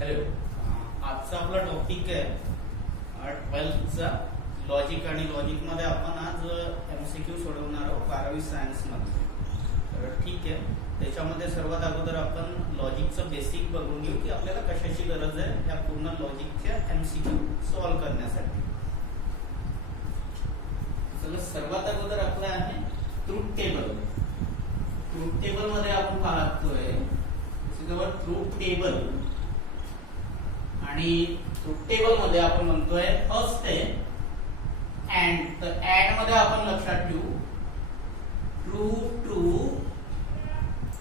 Hello, आजचा आपला topic आहे 12th लॉजिक आणि लॉजिक मध्ये आपण आज एमसीक्यू सोडवणार आहोत 12वी सायन्स मध्ये. तर ठीक आहे, त्याच्यामध्ये सर्वात अगोदर आपण लॉजिकचं बेसिक बघून घेऊ की आपल्याला कशाची गरज आहे ह्या पूर्ण लॉजिकच्या एमसीक्यू सॉल्व्ह करण्यासाठी. चला, सर्वात अगोदर आपलं आहे ट्रूथ टेबल. ट्रूथ टेबल मध्ये आपण पाहतोय ट्रूथ टेबल, आणि ट्रूथ टेबल मध्ये आपण म्हणतोय फर्स्ट आहे अँड. तर अँड मध्ये आपण लक्षात ठेवू ट्रू ट्रू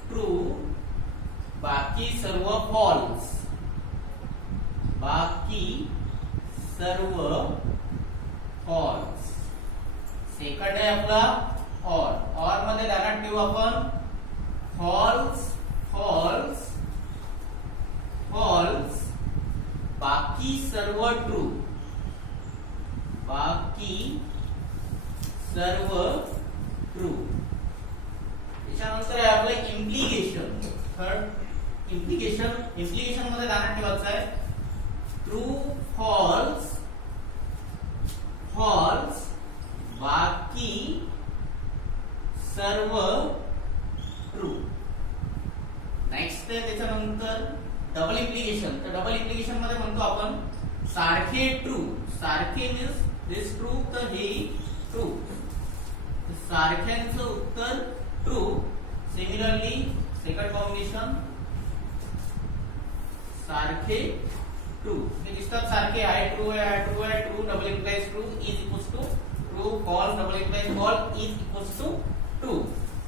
ट्रू, बाकी सर्व फॉल्स, बाकी सर्व फॉल्स. सेकंड आहे आपला ऑर. ऑर मध्ये ध्यानात ठेवू आपण फॉल्स फॉल्स फॉल्स, बाकी सर्व ट्रू, बाकी सर्व ट्रू. त्याच्यानंतर आहे आपलं इम्प्लिकेशन. Third implication. इम्प्लिकेशन मध्ये ध्यानात ठेवायचं आहे ट्रू फॉल्स फॉल्स, बाकी सर्व ट्रू. नेक्स्ट आहे त्याच्यानंतर डबल इम्प्लिकेशन. तर डबल इम्प्लिकेशन मध्ये म्हणतो आपण सारखे ट्रू. सारखे मीन्स दिस ट्रू, तर हे ट्रू. सारख्यांचं उत्तर ट्रू. सिमिलरली सेकंड कॉम्बिनेशन सारखे ट्रू. हे दिसतात सारखे आहे, ट्रू आहे, ट्रू आहे, true. Double implies true is equals to true. False double implies false is equals to true.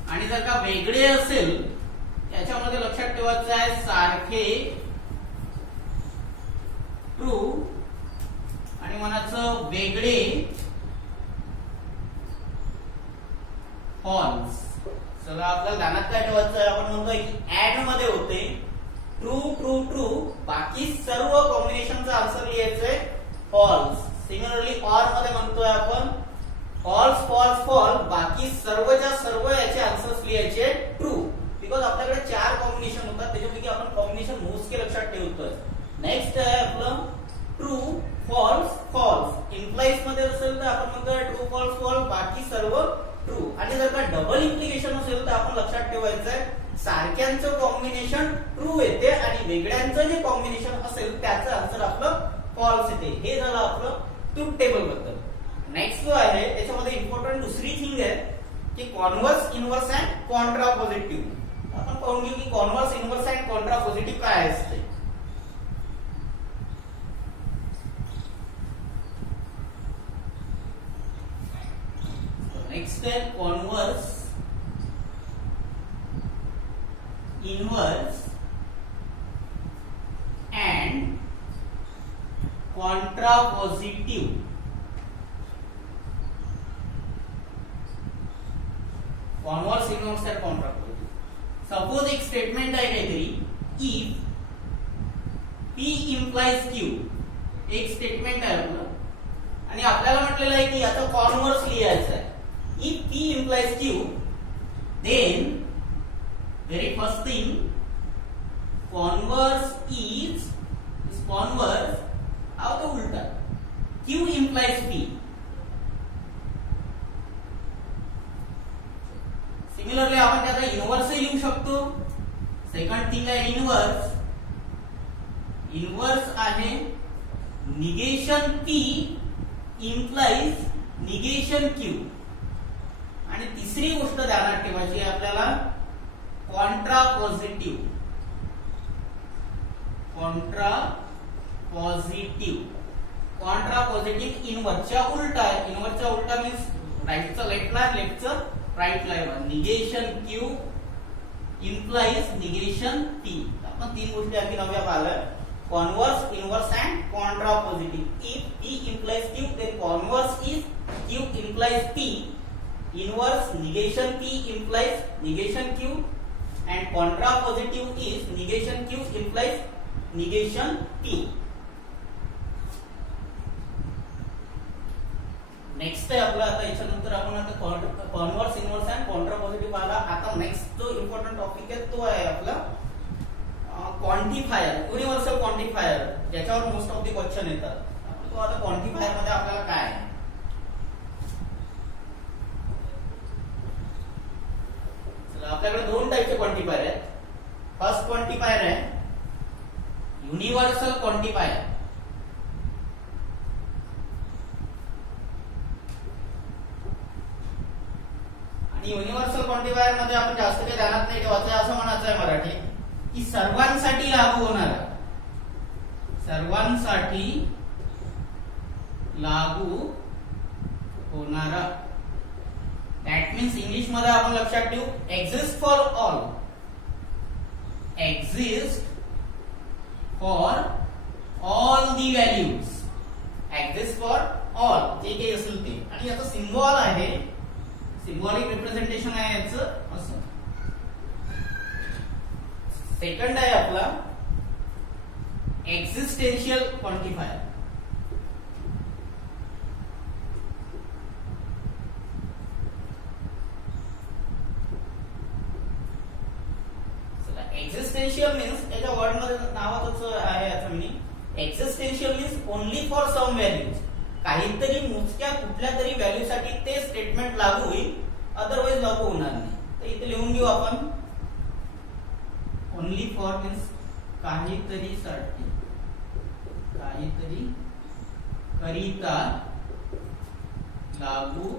आणि जर का वेगळे असेल याच्यामध्ये लक्षात ठेवायचं आहे सारखे ट्रू आणि म्हणायचं वेगळे फॉल्स. सगळं आपल्याला ध्यानात काय ठेवायचं आहे, आपण म्हणतोय की ऍड मध्ये होते ट्रू ट्रू ट्रू, बाकी सर्व कॉम्बिनेशनचा आन्सर लिहायचंय फॉल्स. सिमिलरली ऑर मध्ये म्हणतोय आपण फॉल्स फॉल्स फॉल्स, बाकी सर्वच्या सर्व याचे आन्सर्स लिहायचे ट्रू. बिकॉज आपल्याकडे 4 कॉम्बिनेशन होतात, त्याच्यापैकी आपण कॉम्बिनेशन मोजके लक्षात ठेवतोय. नेक्स्ट आहे आपलं ट्रू फॉल्स फॉल्स. इम्प्लाइज मध्ये असेल तर आपण म्हणतोय ट्रू फॉल्स फॉल्स, बाकी सर्व ट्रू. आणि जर का डबल इम्प्लिकेशन असेल तर आपण लक्षात ठेवायचंय सारख्यांचं कॉम्बिनेशन ट्रू येते आणि वेगळ्यांचं जे कॉम्बिनेशन असेल त्याचं आन्सर आपलं फॉल्स येते. हे झालं आपलं ट्रूथ टेबल बद्दल. नेक्स्ट जो आहे त्याच्यामध्ये इम्पॉर्टंट दुसरी थिंग आहे की converse, inverse and Contra positive. आपण पाहून घेऊ की converse, inverse and Contra positive काय असते. नेक्स्ट आहे converse, inverse and Contra positive. Converse, inverse and Contra positive. Suppose एक स्टेटमेंट आहे काहीतरी इफ P implies Q. एक स्टेटमेंट आहे आपलं आणि आपल्याला म्हटलेलं आहे की याचा कॉन्व्हर्स लिहायचा आहे. If P implies Q, then very first thing converse is converse आता उलटा Q implies P. सिमिलरली आपण त्याचा इनव्हर्स लिहू शकतो. सेकंड थिंग आहे इनव्हर्स. इनव्हर्स आहे negation P implies negation Q. आणि तिसरी गोष्ट ध्यानात ठेवायची आहे आपल्याला contrapositive. Contrapositive. Contrapositive इनव्हर्सच्या उलटा आहे. इनव्हर्सच्या उलटा मीन्स राईटचा लेफ्टला, लेफ्टचं राईटला. Negation Q implies negation P. आपण 3 गोष्टी आणखी नव्या पाहिल्या. Converse, inverse and contrapositive. If P implies Q, then converse is Q implies P. Inverse negation P implies negation Q, and contra positive is negation Q implies negation P. Next आहे आपला. आता याच्यानंतर आपण आता converse, inverse and Contra positive पाहिला. आता next जो important topic आहे तो आहे आपला क्वांटिफायर, युनिव्हर्सल क्वांटिफायर, ज्याच्यावर मोस्ट ऑफ द क्वेश्चन येतात. तो आता क्वांटिफायर मध्ये आपल्याला काय आहे? चला, आपल्याकडे दोन टाईपचे क्वांटिफायर आहेत. फर्स्ट क्वांटिफायर आहे युनिव्हर्सल क्वांटिफायर. आणि युनिव्हर्सल क्वांटिफायर मध्ये आपण जास्त काही ध्यानात नाही ठेवायचं, असं म्हणायचं आहे मराठी की सर्वांसाठी लागू होणारा, सर्वांसाठी लागू होणारा. दॅट मीन्स इंग्लिश मध्ये आपण लक्षात ठेवू exist for all, exist for all the values, exist for all जे काही असेल ते. आणि याचा सिम्बॉल आहे, सिम्बॉलिक रिप्रेझेंटेशन आहे याचं असं. सेकंड आहे आपला एक्झिस्टेन्शियल क्वांटिफायर. एक्झिस्टेन्शियल मीन्स याच्या वर्ड मध्ये नावातच आहे याचं meaning. Existential means only for some values, काहीतरी मोजक्या कुठल्या तरी व्हॅल्यू साठी ते स्टेटमेंट लागू होईल, अदरवाइज लागू होणार नाही. तर इथे लिहून घेऊ आपण ओनली फॉर मीन्स काहीतरी साठी, काहीतरी करिता लागू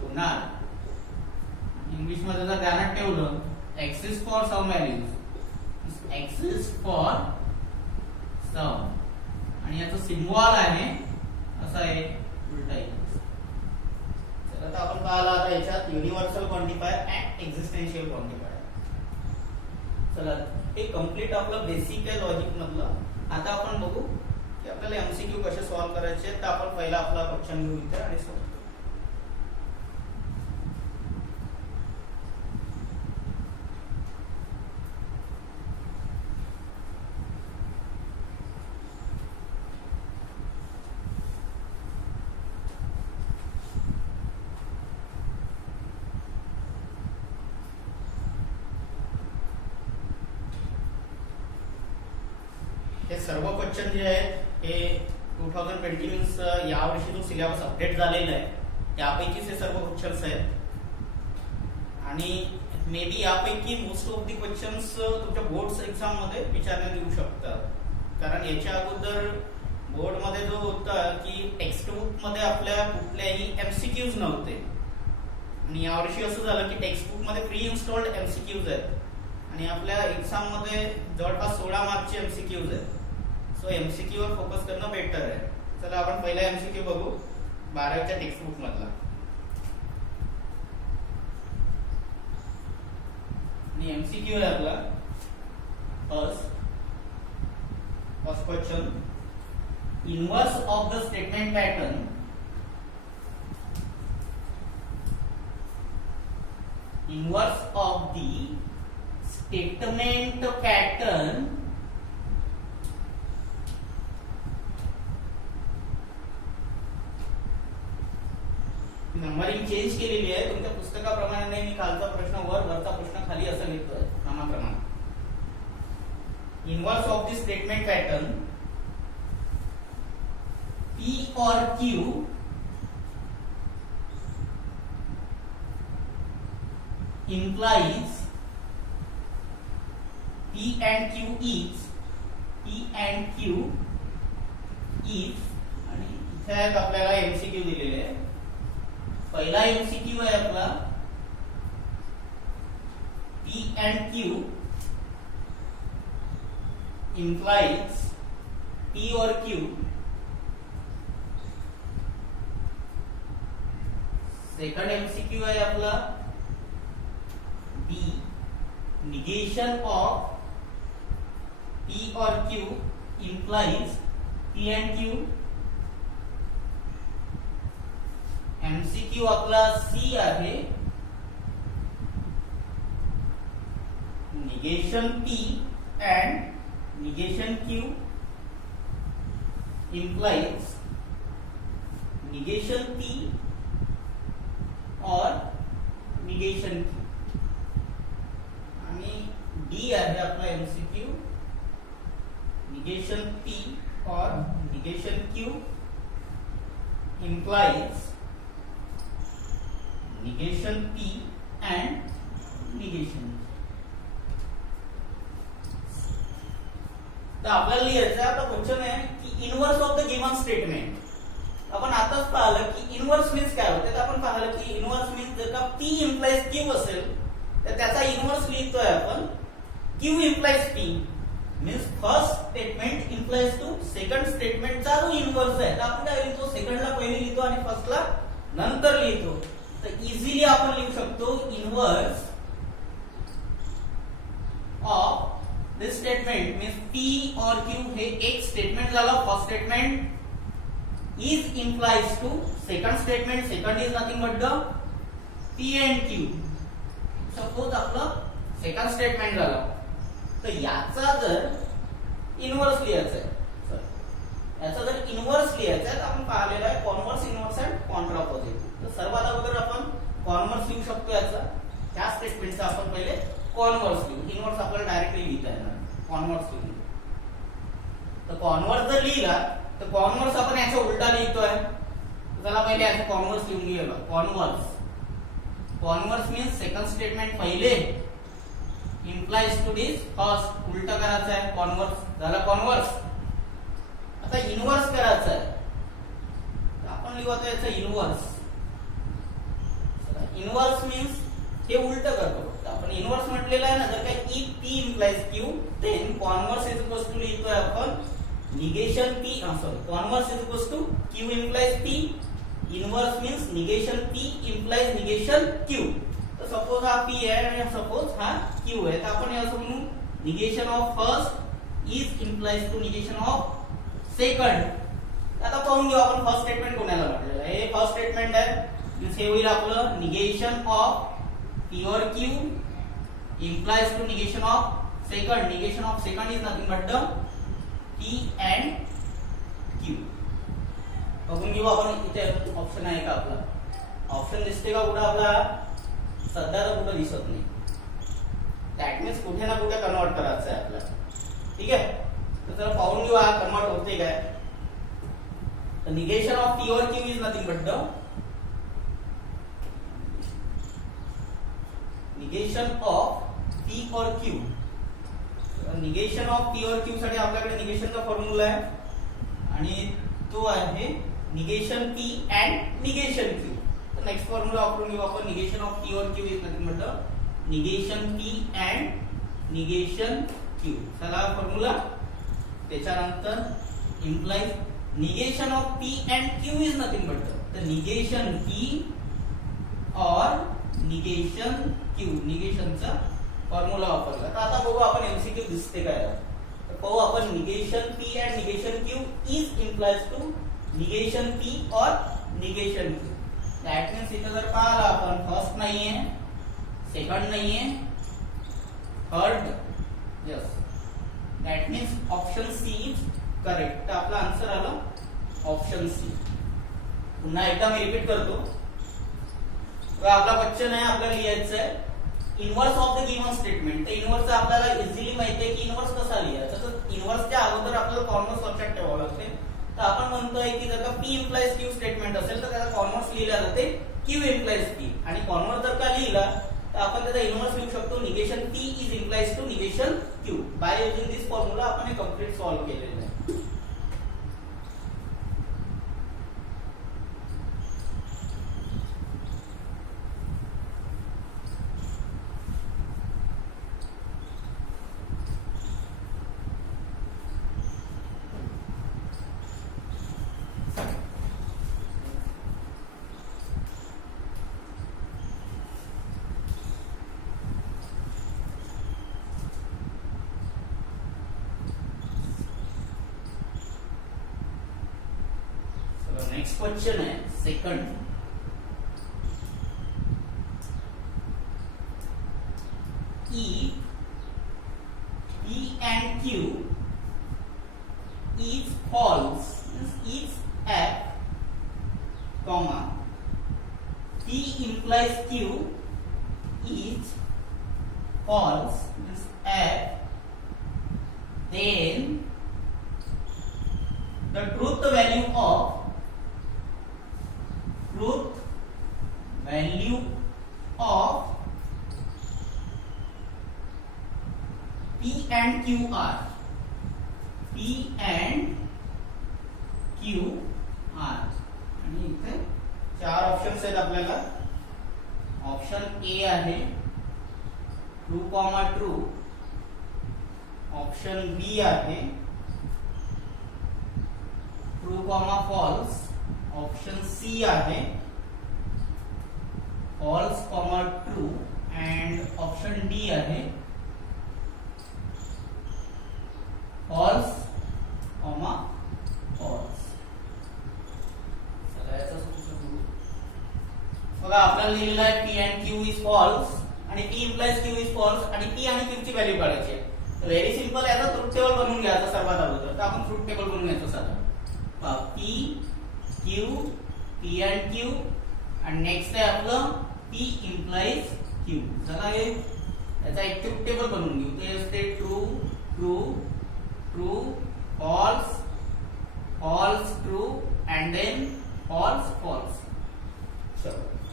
होणार. इंग्लिश मध्ये जर ध्यानात ठेवलं exist for some values, exist for some, आणि याचं सिम्बॉल आहे असं आहे उलटा. चला, तर आपण पाहिला आता याच्यात universal quantifier and existential quantifier. चला, हे कंप्लीट आपलं बेसिक आहे लॉजिक मधलं. आता आपण बघू की आपल्याला एमसीक्यू कसे सॉल्व्ह करायचे. तर आपण पहिला आपला क्वेश्चन घेऊ इथे आणि सॉल्व्ह. हे सर्व क्वेश्चन जे आहेत हे 2020 मीन्स यावर्षी जो सिलेबस अपडेट झालेला आहे त्यापैकीच हे सर्व क्वेश्चन्स आहेत. आणि मे बी यापैकी मोस्ट ऑफ दी क्वेश्चन्स तुमच्या बोर्ड्स एक्झाम मध्ये विचारण्यात येऊ शकतात. कारण याच्या अगोदर बोर्ड मध्ये जो होता की टेक्स्ट बुक मध्ये आपल्या कुठल्याही एमसीक्यूज नव्हते, आणि यावर्षी असं झालं की टेक्स्ट बुक मध्ये प्री इन्स्टॉल्ड एमसीक्यूज आहेत आणि आपल्या एक्झाम मध्ये जवळपास 16 मार्कचे एमसीक्यूज आहेत. सो एमसीक्यू वर फोकस करणं बेटर आहे. चला, आपण पहिला एमसीक्यू बघू 12वीच्या टेक्स्ट बुक मधला. आणि एमसीक्यू आहे आपला first question, inverse of the statement pattern, inverse of the statement pattern numbering change केलेली आहे तुमच्या पुस्तकाप्रमाणे नाही. मी खालचा प्रश्न वर, वरचा प्रश्न खाली असं घेतोय क्रमाप्रमाणे. Inverse of the statement pattern P or Q implies P and Q is, P and Q is, आणि इथे आपल्याला एमसीक्यू दिलेले आहे. पहिला एमसीक्यू आहे आपला P and Q implies P or Q. Second MCQ आहे आपला B, negation of P or Q implies P and Q. MCQ आपला C आहे, negation P and negation Q implies negation P और negation Q. आणि D आहे आपला MCQ, negation P और negation Q implies negation P and negation. तर आपल्याला लिहायचं आता क्वेश्चन आहे की inverse of the given statement. आपण आताच पाहिलं की इनवर्स मीन्स काय होते, तर आपण पाहिलं की इनवर्स मीन्स जर का P इम्प्लाइज Q असेल तर त्याचा इनवर्स लिहितोय आपण Q implies P. Means first statement implies to second स्टेटमेंटचा जो इनवर्स आहे तर आपण काय लिहितो, सेकंडला पहिले लिहितो आणि फर्स्टला नंतर लिहितो. तर इझिली आपण लिहू शकतो inverse of this statement means P और Q हे एक स्टेटमेंट झालं. First statement is implies to second statement, second is nothing but the P and Q. Suppose आपलं सेकंड स्टेटमेंट झालं तर याचा जर इनवर्स लिहायचा आहे, याचा जर इनवर्स लिहायचा आहे तर आपण पाहिलेलं आहे कॉन्व्हर्स, इनवर्स अँड कॉन्ट्रापोजिट. तर सर्वात अगोदर आपण कॉन्व्हर्स लिहू शकतो याचा, त्या स्टेटमेंटचा आपण पहिले कॉन्व्हर्स लिहू. इनवर्स आपल्याला डायरेक्टली लिहिता येणार, कॉन्व्हर्स लिहू. तर कॉन्व्हर्स जर लिहिला तर कॉन्व्हर्स आपण याचा उलटा लिहितोय. चला पहिले याचा कॉन्व्हर्स लिहून घेऊया. Converse, converse means second statement पहिले इम्प्लाइज टू दिस फर्स्ट, उलटा करायचं आहे. कॉन्व्हर्स झाला कॉन्व्हर्स. आता इनवर्स करायचं आहे तर आपण लिहू आता याचा इनवर्स. इनवर्स मीन्स हे उलट करतो. आपण इनवर्स म्हटलेलं आहे ना, जर का if P implies Q then converse is equals to लिहितोय आपण negation P, sorry converse is equals to Q implies P. Inverse means negation P implies negation Q. तर सपोज हा P आहे आणि सपोज हा Q आहे, तर आपण हे असं म्हणू negation of first is implies to negation of second. आता पाहून घेऊ आपण फर्स्ट स्टेटमेंट कोणाला म्हटलेलं आहे. हे फर्स्ट स्टेटमेंट आहे, हे होईल आपलं निगेशन ऑफ P और Q implies to negation of second. Negation of second is nothing but the P and Q. बघून घेऊ आपण इथे ऑप्शन आहे का आपला. ऑप्शन दिसते का कुठं आपला, सध्या तर कुठं दिसत नाही. दॅट मीन्स कुठे ना कुठे कन्वर्ट करायचं आहे आपल्याला. ठीक आहे, तर चला पाहून घेऊ हा कन्वर्ट होते काय. तर निगेशन ऑफ P और Q is nothing but the negation of P और Q. निगेशन ऑफ P और Q साठी आपल्याकडे निगेशनचा फॉर्म्युला आहे आणि तो आहे negation P and negation Q. तर नेक्स्ट फॉर्म्युला वापरून घेऊ आपण. निगेशन ऑफ P और Q is nothing but the negation P and negation Q. चला फॉर्म्युला. त्याच्यानंतर implies negation of P and Q is nothing but the negation P और negation Q. निगेशनचा formula वापरला. तर आता बघू आपण एमसीक्यू दिसते काय. तर पाहू आपण negation P and negation Q is implies to negation P और निगेशन Q. दॅट मीन्स इथे जर पाहिलं आपण फर्स्ट नाहीये, सेकंड नाहीये, third, yes, that means option C is correct. तर आपला आन्सर आला ऑप्शन सी. पुन्हा एकदा मी रिपीट करतो. आपला क्वेश्चन आहे, आपल्याला लिहायचं आहे inverse of the given statement. तर इनवर्स आपल्याला इझिली माहिती आहे की इनवर्स कसा लिहायचा. तर इनवर्सच्या अगोदर आपल्याला कॉन्व्हर्स लक्षात ठेवावं लागते. तर आपण म्हणतोय की जर का P इम्प्लाइज Q स्टेटमेंट असेल तर त्याचा कॉन्व्हर्स लिहिला जाते Q इम्प्लाइज P. आणि कॉन्व्हर्स जर का लिहिला तर आपण त्याचा इनवर्स लिहू शकतो negation P is implies to negation Q. By using this formula आपण हे कंप्लीट सॉल्व्ह केलेलं आहे. नेक्स्ट क्वेश्चन है second. If P and Q is false, means F, comma P implies Q is false, means F, then the truth value of P and Q are आणि इथे चार options आहेत आपल्याला. Option A आहे true comma true, option B आहे true comma false, option C आहे false comma true and option D आहे false comma false. बघा आपल्याला लिहिलेलं आहे P and Q is false आणि P implies Q is false आणि पी आणि क्यू ची व्हॅल्यू काढायची आहे. व्हेरी सिंपल, याचा ट्रूथ टेबल बनवून घ्यायचा सर्वात अगोदर. तर आपण ट्रूथ टेबल बनवून घ्यायचं साधं. P Q, P and Q आणि नेक्स्ट आहे आपलं पी इम्प्लाइज क्यू. चला हे याचा एक ट्रूथ टेबल बनवून घेऊ. ते असते true true true false false true and then false false.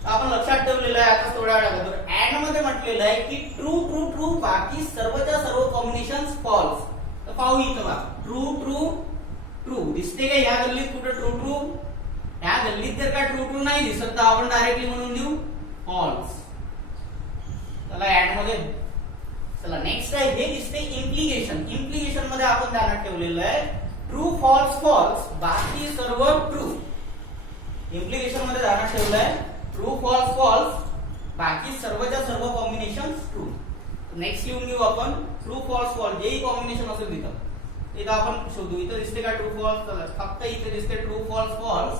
आपण लक्षात ठेवलेलं आहे आता थोड्या वेळा अगोदर अँड मध्ये म्हटलेलं आहे की ट्रू ट्रू ट्रू बाकी सर्वच्या सर्व कॉम्बिनेशन्स फॉल्स. तर पाहू इथं बघा ट्रू ट्रू ट्रू दिसते का या गल्लीत कुठे ट्रू ट्रू? या गल्लीत जर का ट्रू ट्रू नाही दिसत तर आपण डायरेक्टली म्हणून देऊ फॉल्स. चला अँड मध्ये चला नेक्स्ट आहे हे दिसते इम्प्लिकेशन. इम्प्लिकेशन मध्ये आपण ध्यानात ठेवलेलं आहे ट्रू फॉल्स फॉल्स बाकी सर्व ट्रू. इम्प्लिकेशन मध्ये ध्यानात ठेवलं आहे ट्रू फॉल्स फॉल्स बाकी सर्वच्या सर्व कॉम्बिनेशन्स ट्रू. नेक्स्ट लिहून घेऊ आपण ट्रू फॉल्स फॉल्स जेही कॉम्बिनेशन असेल तिथं आपण शोधू. इथं दिसते का ट्रू फॉल्स? फक्त इथे दिसते ट्रू फॉल्स फॉल्स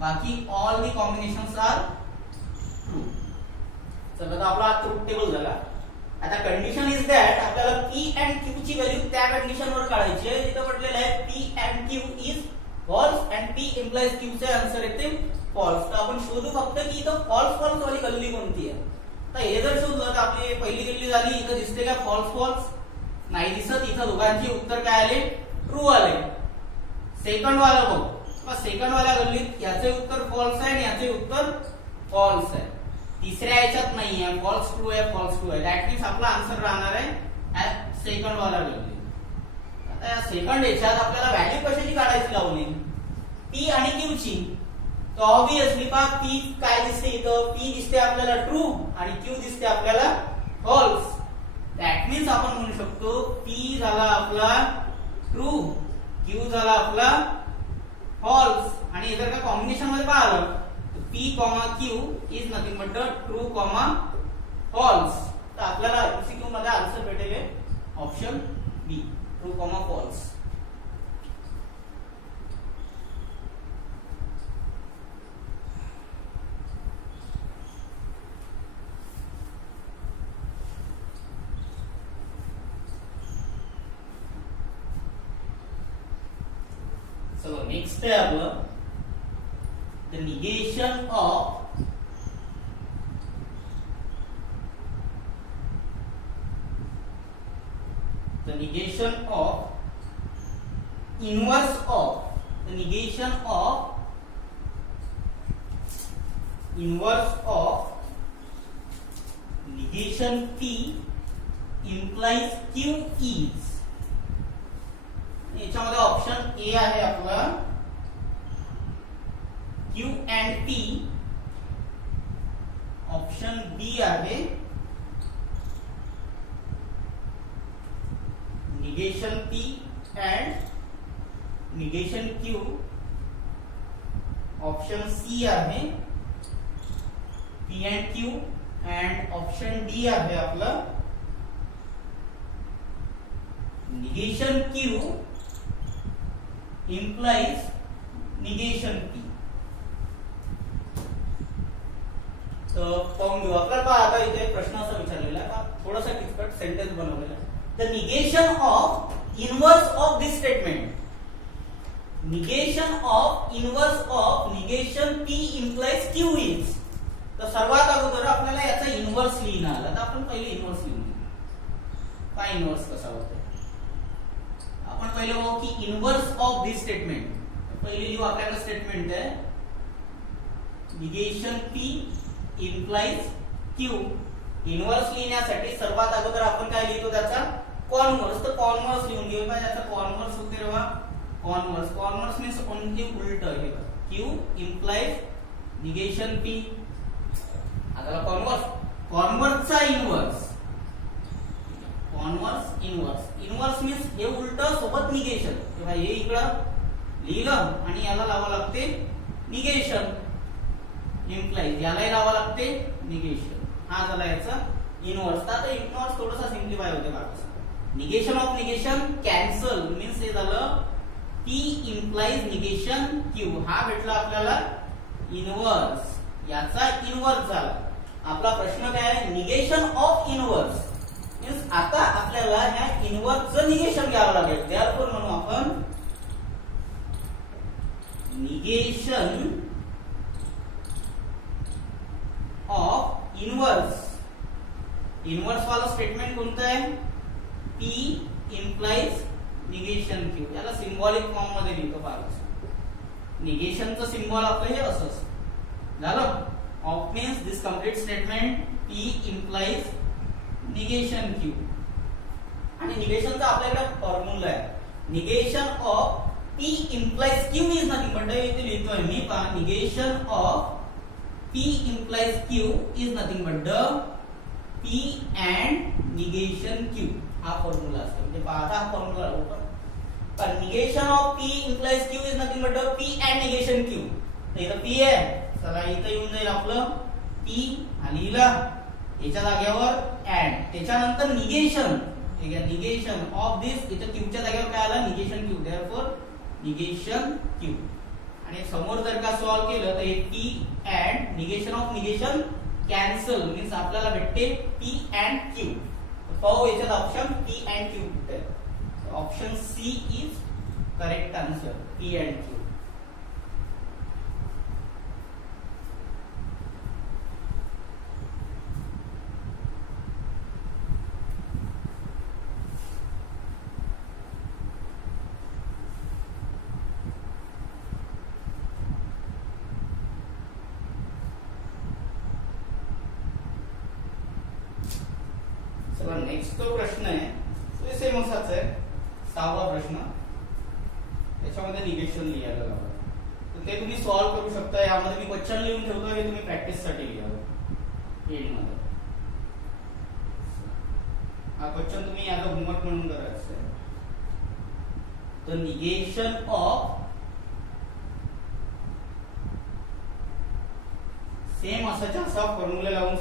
बाकी all the combinations are true. चला तर आपला ट्रूथ टेबल झाला. आता कंडिशन इज दॅट आपल्याला पी अँड क्यू ची व्हॅल्यू त्या कंडिशन वर काढायची आहे जिथं म्हटलेलं आहे P and Q is false and P implies Q चे आन्सर येते फॉल्स. तर आपण शोधू फक्त की इथं फॉल्स फॉल्स वाली गल्ली कोणती आहे. तर हे जर शोधलं तर आपली पहिली गल्ली झाली. इथं दिसते का फॉल्स फॉल्स? नाही दिसत. इथं दोघांची उत्तर काय आले? ट्रू आले. सेकंड वाला बघ, सेकंड वाल्या गल्लीत याचे उत्तर फॉल्स आहे आणि याचे उत्तर फॉल्स आहे. तिसऱ्या याच्यात नाही आहे फॉल्स ट्रू आहे फॉल्स ट्रू आहे. दॅट मीन्स आपला आन्सर राहणार आहे सेकंड वाला गल्ली. आता या सेकंड याच्यात आपल्याला व्हॅल्यू कशाची काढायची लावली? पी आणि क्यू ची. तर ऑब्विसली पहा पी काय दिसते इथं? पी दिसते आपल्याला ट्रू आणि क्यू दिसते आपल्याला फॉल्स. दॅट मीन्स आपण म्हणू शकतो पी झाला आपला ट्रू, क्यू झाला आपला फॉल्स. आणि जर का कॉम्बिनेशन मध्ये पाहिलं P comma Q is nothing but the true comma false. तर आपल्याला एमसीक्यू मध्ये आन्सर भेटेल option B true comma false. चलो नेक्स्ट आहे आपलं the negation of inverse of the negation P implies Q is. याच्यामध्ये ऑप्शन ए आहे आपला Q and P, option B आहे negation P and negation Q, option C आहे P and Q and option D आहे आपला negation Q implies negation P. तर पाहून घेऊ. आपल्याला पहा आता इथे प्रश्न असा विचारलेला आहे, थोडासा किचकट सेंटेन्स बनवलेला आहे. The negation of inverse of this statement, negation of inverse of negation P implies Q is. तर सर्वात अगोदर आपल्याला याचा इनवर्स लिहिणं आला तर आपण पहिले इनवर्स लिहून घेऊ. पहा इनव्हर्स कसा होतो. आपण पहिले बघू की इनव्हर्स ऑफ दिस स्टेटमेंट. पहिली लिहू आपल्याकडे स्टेटमेंट आहे negation P implies Q. Inverse लिहिण्यासाठी सर्वात अगोदर आपण काय लिहितो त्याचा कॉन्व्हर्स. तर कॉन्व्हर्स लिहून घेऊ. पाहिजे त्याचा कॉन्व्हर्स होते रे बा कॉन्व्हर्स. कॉन्व्हर्स मीन्स ओनली उलट हे Q इम्प्लाइज निगेशन P. आता कॉन्व्हर्स कॉन्व्हर्सचा inverse converse inverse. Inverse means हे उलट सोबत निगेशन. तेव्हा हे इकडं लिहिलं आणि याला लावावं लागते निगेशन. इम्प्लाइज यालाही लावावं लागते निगेशन. हा झाला याचा इनव्हर्स. आता इनव्हर्स थोडासा सिम्प्लिफाय होते बघा. Negation of negation cancel means हे झालं P इम्प्लाइज निगेशन Q. हा भेटला आपल्याला इनव्हर्स. याचा इनव्हर्स झाला. आपला प्रश्न काय आहे निगेशन ऑफ इनव्हर्स मीन्स आता आपल्याला ह्या इनव्हर्सचं निगेशन घ्यावं लागेल. त्यावर म्हणू आपण निगेशन ऑफ इनव्हर्स. इनव्हर्स वाला स्टेटमेंट कोणतं आहे P इम्प्लाइज निगेशन Q. याला सिंबॉलिक फॉर्म मध्ये लिहितो पाहतो. निगेशनचं सिम्बॉल आपलं हे असं झालं. Of means this complete statement P implies negation Q. आणि निगेशनचा आपल्याकडे फॉर्म्युला आहे negation of P implies Q is nothing but इथे लिहितोय मी पहा negation of P implies Q is nothing but the P and negation Q. हा formula असतो. म्हणजे पहा हा फॉर्म्युला ओपन पण negation of P implies Q is nothing but the P and negation Q. तर इथं P आहे. चला इथं येऊन जाईल आपलं P आणि याच्या जागेवर अँड त्याच्यानंतर निगेशन. ठीक आहे निगेशन ऑफ दिस इथं Q च्या जागेवर काय आलं negation Q. Therefore negation Q. आणि समोर जर का सॉल्व केलं तर हे P and negation of negation cancel means आपल्याला भेटते P अँड Q. पाहू याच्यात ऑप्शन P अँड Q कुठे आहे. Option C is correct answer P and Q. चला नेक्स्ट तो प्रश्न आहे तो सेम असाच आहे. 6वा प्रश्न. त्याच्यामध्ये निगेशन लिहायला लावलं. तर ते तुम्ही सॉल्व करू शकता. यामध्ये मी क्वेश्चन लिहून ठेवतो हे तुम्ही प्रॅक्टिस साठी लिहावं एंड मध्ये. हा क्वेश्चन तुम्ही ॲज अ होमवर्क म्हणून करायचं आहे. द निगेशन ऑफ सेम असाच्या असा फॉर्म्युला लावून